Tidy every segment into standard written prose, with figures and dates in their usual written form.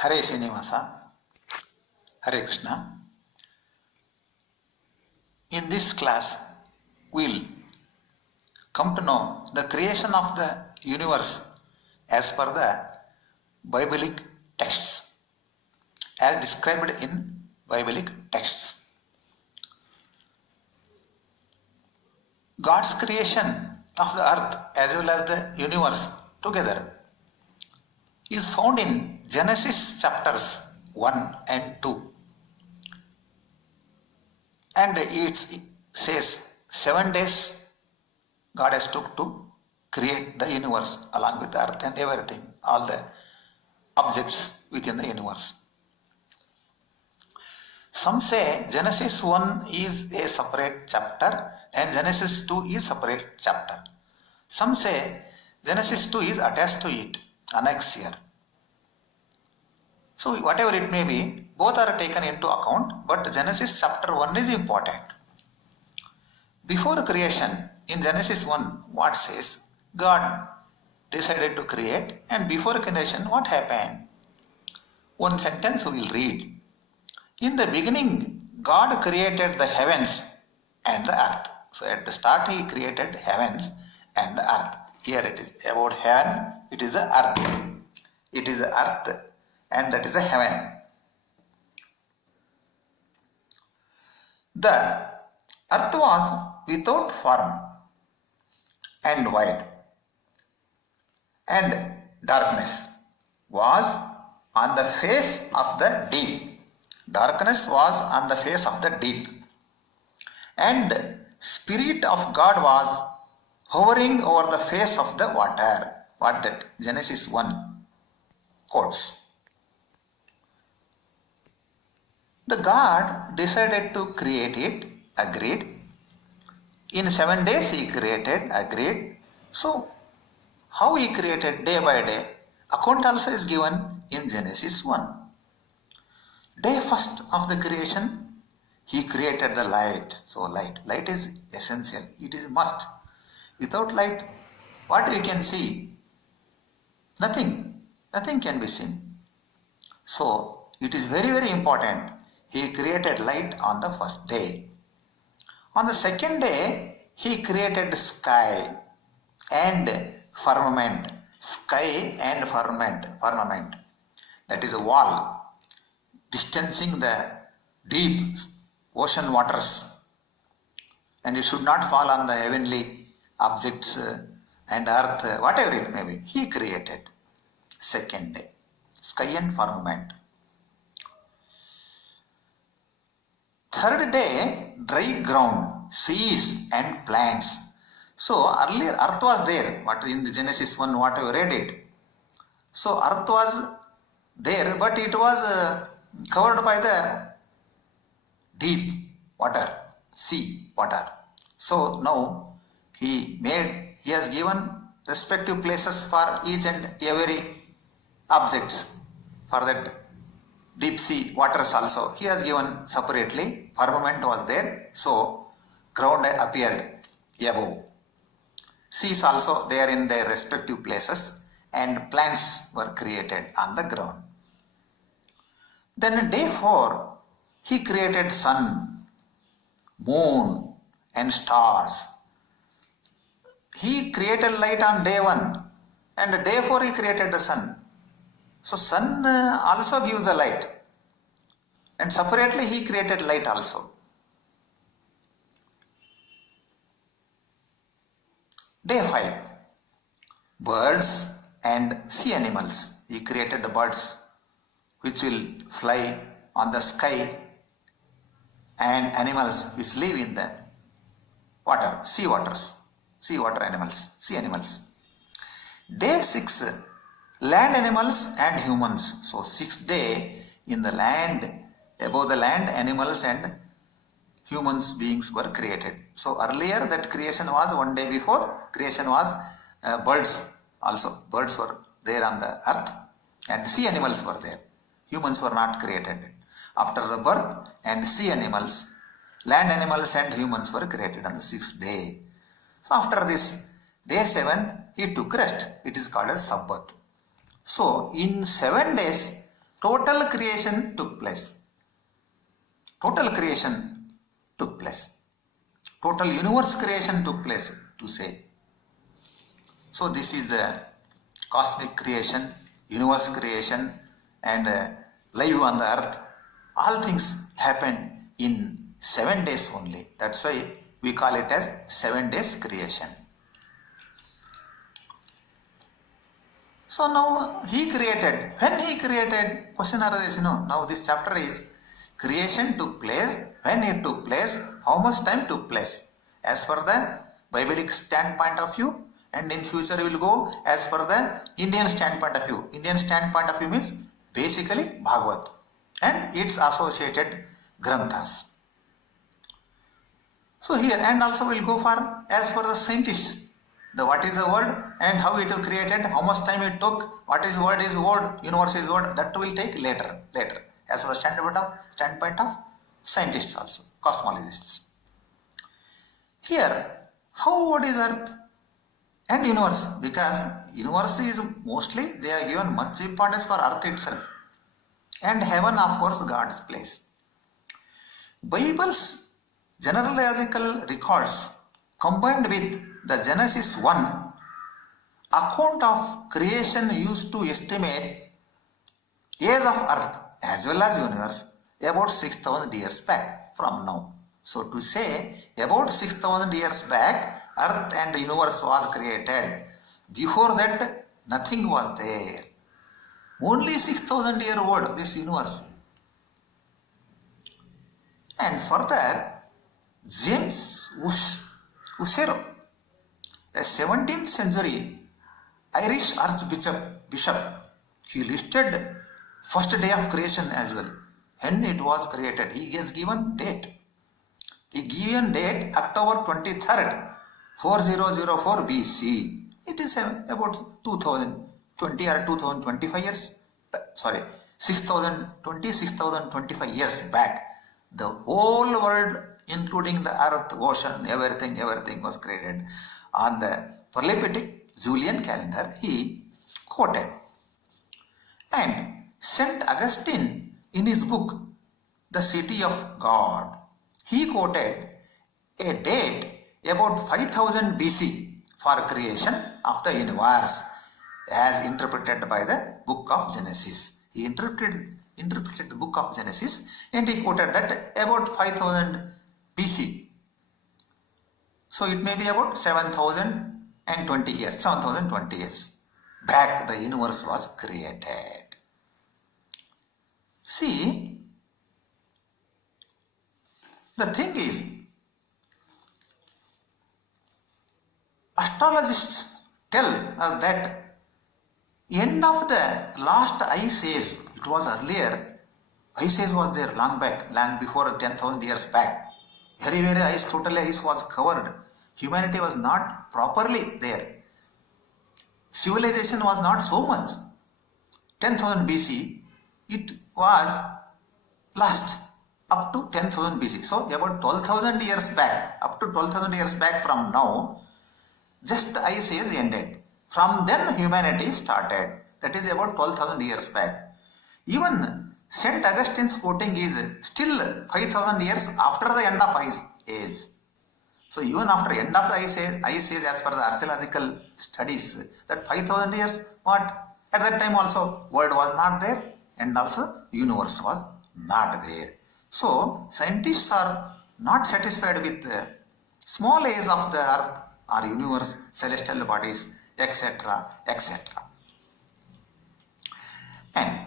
Hare Srinivasa, Hare Krishna. In this class, we'll come to know the creation of the universe as per the Biblic texts, as described in Biblic texts. God's creation of the earth as well as the universe together is found in Genesis chapters 1 and 2. And it says 7 days God has took to create the universe along with the earth and everything, all the objects within the universe. Some say Genesis 1 is a separate chapter and Genesis 2 is separate chapter. Some say Genesis 2 is attached to it, annexed here. So whatever it may be, both are taken into account, but Genesis chapter 1 is important. Before creation, in Genesis 1, what says? God decided to create, and before creation, what happened? One sentence we will read. In the beginning, God created the heavens and the earth. So at the start, He created heavens and the earth. Here it is about heaven, it is the earth. It is the earth and that is a heaven. The earth was without form and void, and darkness was on the face of the deep. Darkness was on the face of the deep. And the Spirit of God was hovering over the face of the water. What that Genesis 1 quotes. The God decided to create it, agreed. In 7 days He created, agreed. So, how He created day by day? Account also is given in Genesis 1. Day first of the creation, He created the light. So, light is essential. It is must. Without light, what we can see? Nothing can be seen. So, it is very, very important. He created light on the first day. On the second day, He created sky and firmament. Sky and firmament. That is a wall distancing the deep ocean waters. And it should not fall on the heavenly objects and earth, whatever it may be. He created. Second day, sky and firmament. Third day, dry ground, seas and plants. So earlier earth was there, what in the Genesis 1, what I read it. So earth was there, but it was covered by the deep water, sea water. So now He has given respective places for each and every objects for that deep sea waters also. He has given separately. Firmament was there, so ground appeared above. Seas also there in their respective places, and plants were created on the ground. Then day 4, He created sun, moon and stars. He created light on day 1, and day 4 He created the sun. So sun also gives a light, and separately He created light also. Day 5, birds and sea animals. He created the birds which will fly on the sky, and animals which live in the water, sea water animals, sea animals. Day 6, land animals and humans. So 6th day in the land, above the land, animals and humans beings were created. So earlier that creation was 1 day before, creation was birds also. Birds were there on the earth and sea animals were there. Humans were not created. After the birth and sea animals, land animals and humans were created on the 6th day. So after this, day 7, He took rest. It is called as Sabbath. So in 7 days, total creation took place. Total creation took place. Total universe creation took place, to say. So this is the cosmic creation, universe creation, and life on the earth. All things happened in 7 days only. That's why we call it as 7 days creation. So now he created. When he created, question arises, now this chapter is creation took place, when it took place, how much time took place. As per the Biblical standpoint of view, and in future we will go as per the Indian standpoint of view. Indian standpoint of view means basically Bhagavad and its associated granthas. So here, and also we will go for as per the scientists. What is the word and how it was created, how much time it took, what is word, universe is word, that will take later. As per the standpoint of scientists also, cosmologists. Here, how what is earth and universe? Because universe is mostly, they are given much importance for earth itself. And heaven, of course, God's place. Bible's genealogical records combined with the Genesis 1 account of creation used to estimate age of earth as well as universe about 6,000 years back from now. So to say, about 6,000 years back, earth and universe was created. Before that, nothing was there. Only 6,000 year old, this universe. And further, James Ushero, a 17th century Irish archbishop, he listed first day of creation as well. When it was created, he has given date. He given date October 23rd, 4004 BC. It is about 2020 or 2025 years. Sorry, 6,025 years back. The whole world, including the earth, ocean, everything was created on the proleptic Julian calendar, he quoted. And St. Augustine, in his book, The City of God, he quoted a date about 5000 BC for creation of the universe as interpreted by the book of Genesis. He interpreted the book of Genesis and he quoted that about 5000 BC. So it may be about 7,020 years back the universe was created. See, the thing is, astrologists tell us that end of the last ice age, it was earlier, ice age was there long before 10,000 years back. Very ice, totally ice was covered. Humanity was not properly there. Civilization was not so much. 10,000 BC, it was last up to 10,000 BC. So about 12,000 years back, up to 12,000 years back from now, just ice age ended. From then humanity started. That is about 12,000 years back. Even St. Augustine's quoting is still 5,000 years after the end of ice age. So even after end of the ice age as per the archaeological studies, that 5,000 years, what? At that time also world was not there and also universe was not there. So scientists are not satisfied with the small age of the earth or universe, celestial bodies, etc. And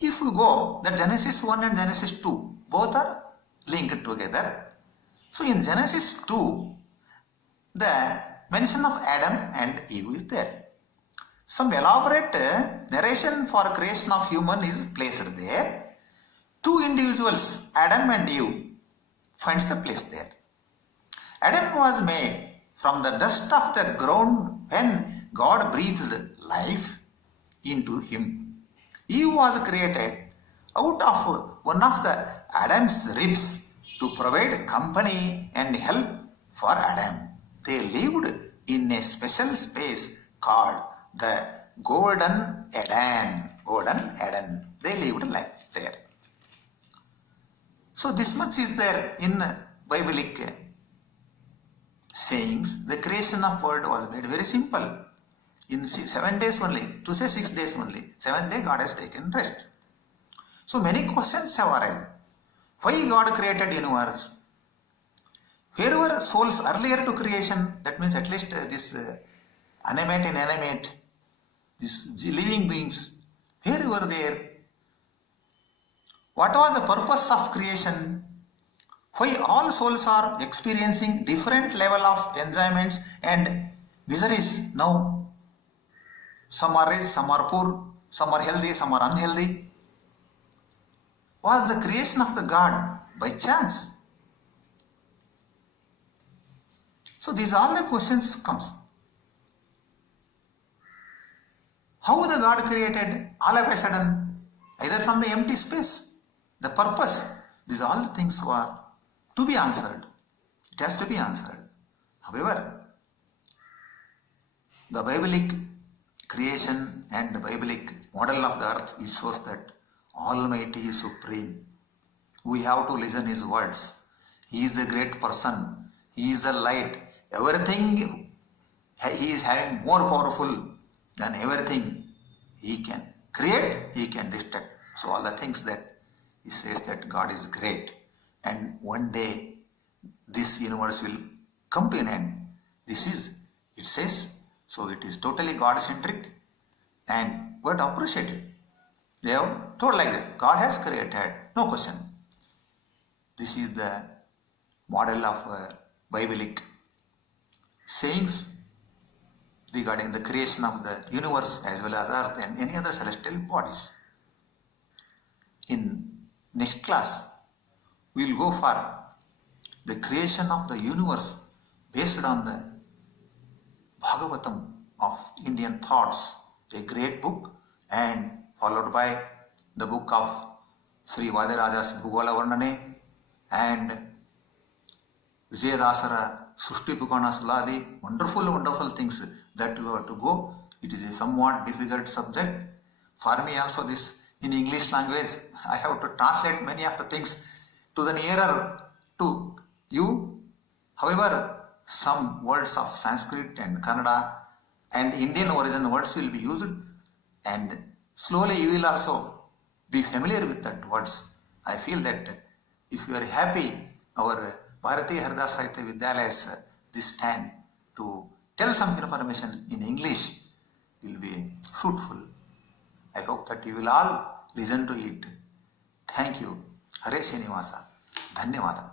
if you go, the Genesis 1 and Genesis 2, both are linked together. So in Genesis 2, the mention of Adam and Eve is there. Some elaborate narration for creation of human is placed there. Two individuals, Adam and Eve, finds the place there. Adam was made from the dust of the ground when God breathed life into him. Eve was created out of one of the Adam's ribs to provide company and help for Adam. They lived in a special space called the Golden Eden. They they lived like there. So this much is there in Biblic sayings. The creation of world was made very simple. In 7 days only, to say 6 days only. 7th day God has taken rest. So many questions have arisen. Why God created universe? Where were souls earlier to creation? That means at least this animate, inanimate, these living beings, where were there? What was the purpose of creation? Why all souls are experiencing different level of enjoyments and miseries now? Some are rich, some are poor, some are healthy, some are unhealthy. Was the creation of the God by chance? So these all the questions comes. How the God created all of a sudden, either from the empty space, the purpose, these all the things were to be answered. It has to be answered. However, the Biblic creation and the Biblic model of the earth it shows that Almighty is supreme. We have to listen His words. He is a great person. He is a light. Everything He is having more powerful than everything He can create, He can destruct. So all the things that He says that God is great. And one day this universe will come to an end. This is, it says, so it is totally God-centric and we have to appreciate it. They have told like this, God has created, no question. This is the model of Biblic sayings regarding the creation of the universe as well as earth and any other celestial bodies. In next class, we will go for the creation of the universe based on the Bhagavatam of Indian Thoughts, a great book, and followed by the book of Sri Vadiraja's Bhugola Varnane and Vijayadasara Sushti Pukana Suladi, wonderful things that you have to go. It is a somewhat difficult subject. For me also this in English language, I have to translate many of the things to the nearer to you. However, some words of Sanskrit and Kannada and Indian origin words will be used and slowly you will also be familiar with that words. I feel that if you are happy, our Bharatiya Haridas Sahitya Vidyalayas this stand to tell some information in English will be fruitful. I hope that you will all listen to it. Thank you. Hare Srinivasa. Dhanyavada.